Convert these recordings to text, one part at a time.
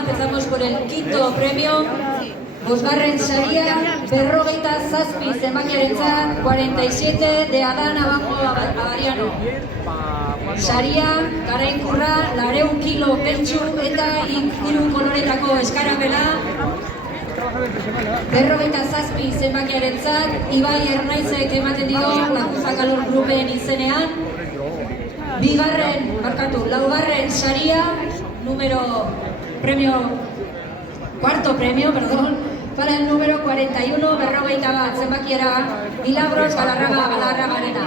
Empezamos por el quinto premio. Bosgarren saria, 47 zenbakiarentzat, 47 de Adán Abajo Abariano. Saria, garaikurra, 200 kilo pentsu eta 3 koloretako eskarabela. 47 zenbakiarentzat, Ibai Ernaizek ematen dio Lakuzakalor Grupen izenean. Laugarren saria, cuarto premio, para el número 41, 41 zenbakiera, Milagros Galarragarena.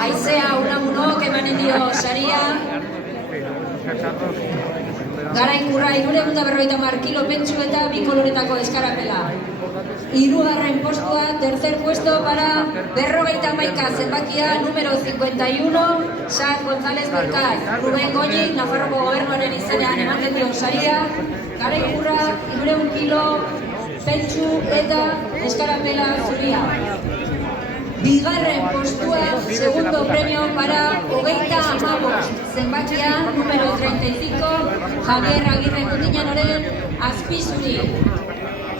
Aizea Unamunok ematen dio saria. Garaikurra 350 kilo pentsu eta 2 koloretako eskarapela. Hirugarren postua, tercer puesto para 51 zenbakia, número 51, Saz González Berkay. Rubén Goñi, Nafarroko Gobernuaren izenean ematen dio saria. Garaikurra 300 kilo pentsu eta eskarapela zuria. Bigarren postua, segundo premio para 35 zenbakia, número 35, Javier Agirre Kutiñanoren Azpizuri.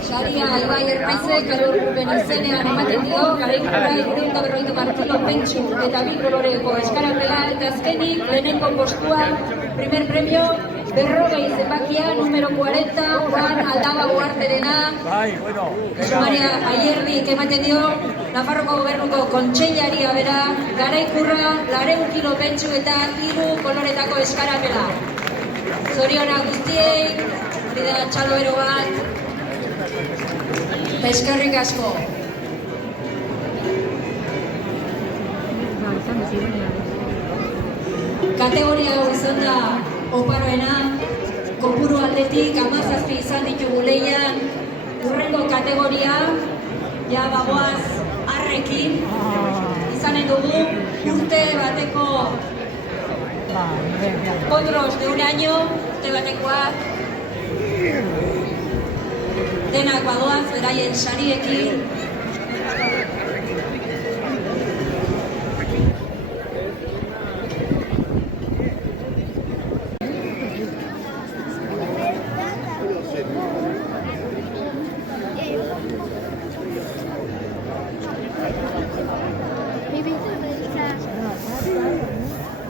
Saria Ibai Ernaizek Kalor Grupen izenean ematen dio, garaikurra 350 kilo pentsu eta 2 koloreko eskarapela, eta azkenik lehenengo postua, primer premio, 40 zenbakia, número 40, Juan Aldaba Uarterena. Maria Ayerdik ematen dio, Nafarroko Gobernuko kontseilaria bera, garaikurra 200 kilo pentsu eta 3 koloretako eskarapela. Zorionak guztiei, hori da txalobero bat, eta eskerrik asko. Kategoria hau izan da oparoena, kopuru aldetik 17 izan ditugu lehian. Hurrengo kategoria, ja bagoaz arrekin, izanen dugu urte bateko potros de un año, urte batekoak, denak bagoaz beraien sariekin.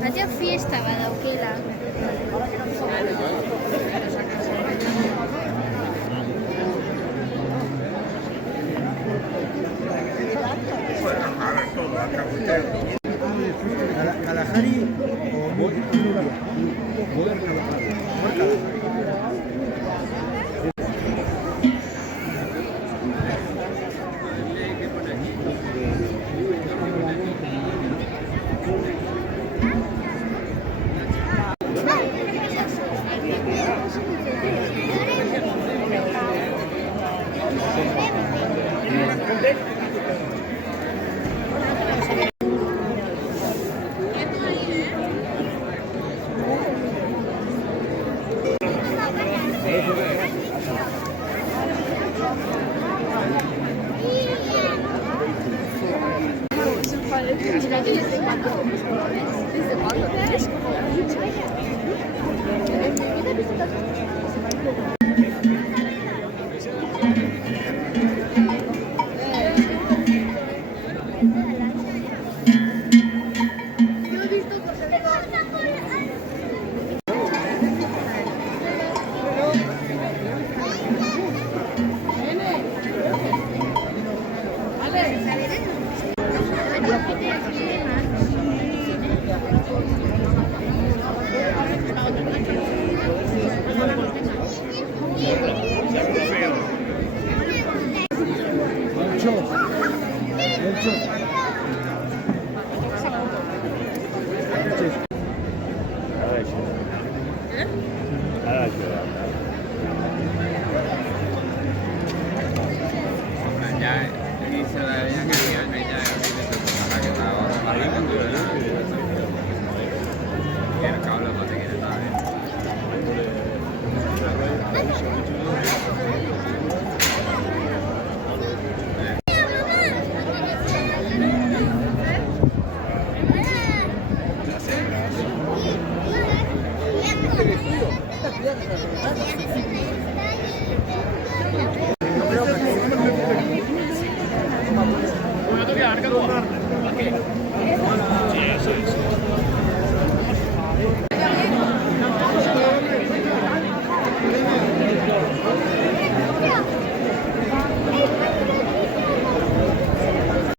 Baina fiesta badaukela. Kalahari o arkakoa. Sí, eso es.